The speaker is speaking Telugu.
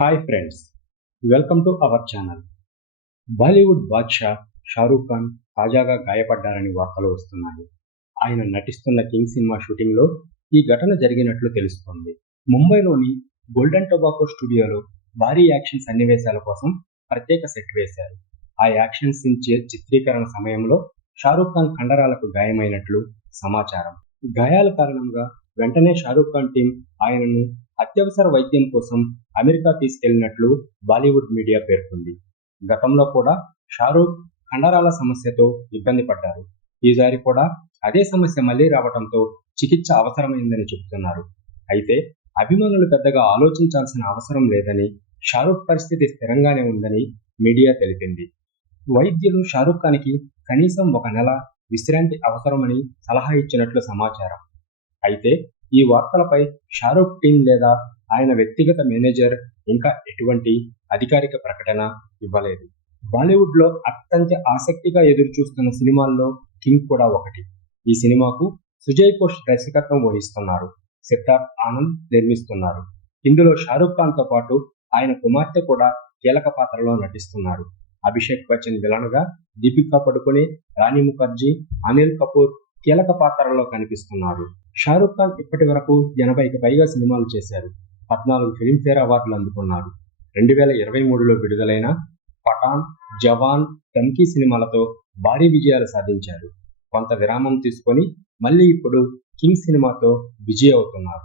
Hi friends, welcome to our channel. Bollywood Badshah Shahrukh Khan తాజాగా గాయపడ్డారని వార్తలు వస్తున్నాయి. ఆయన నటిస్తున్న కింగ్ సినిమా షూటింగ్లో ఈ ఘటన జరిగినట్లు తెలుస్తోంది. ముంబైలోని గోల్డెన్ టొబాకో స్టూడియోలో భారీ యాక్షన్ సన్నివేశాల కోసం ప్రత్యేక సెట్ వేశారు. ఆ యాక్షన్ సీన్ చిత్రీకరణ సమయంలో షారూఖ్ ఖాన్ కండరాలకు గాయమైనట్లు సమాచారం. గాయాల కారణంగా వెంటనే షారూఖ్ ఖాన్ టీం ఆయనను అత్యవసర వైద్యం కోసం అమెరికా తీసుకెళ్లినట్లు బాలీవుడ్ మీడియా పేర్కొంది. గతంలో కూడా షారూఖ్ కండరాల సమస్యతో ఇబ్బంది పడ్డారు. ఈసారి కూడా అదే సమస్య మళ్లీ రావడంతో చికిత్స అవసరమైందని చెబుతున్నారు. అయితే అభిమానులు పెద్దగా ఆలోచించాల్సిన అవసరం లేదని, షారూఖ్ పరిస్థితి స్థిరంగానే ఉందని మీడియా తెలిపింది. వైద్యులు షారూఖ్ ఖాన్కి కనీసం 1 నెల విశ్రాంతి అవసరమని సలహా ఇచ్చినట్లు సమాచారం. అయితే ఈ వార్తలపై షారూఖ్ టీం లేదా ఆయన వ్యక్తిగత మేనేజర్ ఇంకా ఎటువంటి అధికారిక ప్రకటన ఇవ్వలేదు. బాలీవుడ్లో అత్యంత ఆసక్తిగా ఎదురుచూస్తున్న సినిమాల్లో కింగ్ కూడా ఒకటి. ఈ సినిమాకు సుజయ్ ఘోష్ దర్శకత్వం వహిస్తున్నారు. సిద్ధార్థ్ ఆనంద్ నిర్మిస్తున్నారు. ఇందులో షారూఖ్ ఖాన్తో పాటు ఆయన కుమార్తె కూడా కీలక పాత్రలో నటిస్తున్నారు. అభిషేక్ బచ్చన్ విలన్గా, దీపికా పడుకునే, రాణి ముఖర్జీ, అనిల్ కపూర్ కీలక పాత్రల్లో కనిపిస్తున్నారు. షారూఖ్ ఖాన్ ఇప్పటి వరకు 80కి పైగా సినిమాలు చేశారు. 14 ఫిల్మ్ఫేర్ అవార్డులు అందుకున్నారు. 2023లో విడుదలైన పఠాన్, జవాన్, ధమ్కీ సినిమాలతో భారీ విజయాలు సాధించారు. కొంత విరామం తీసుకొని మళ్ళీ ఇప్పుడు కింగ్ సినిమాతో బిజీ అవుతున్నారు.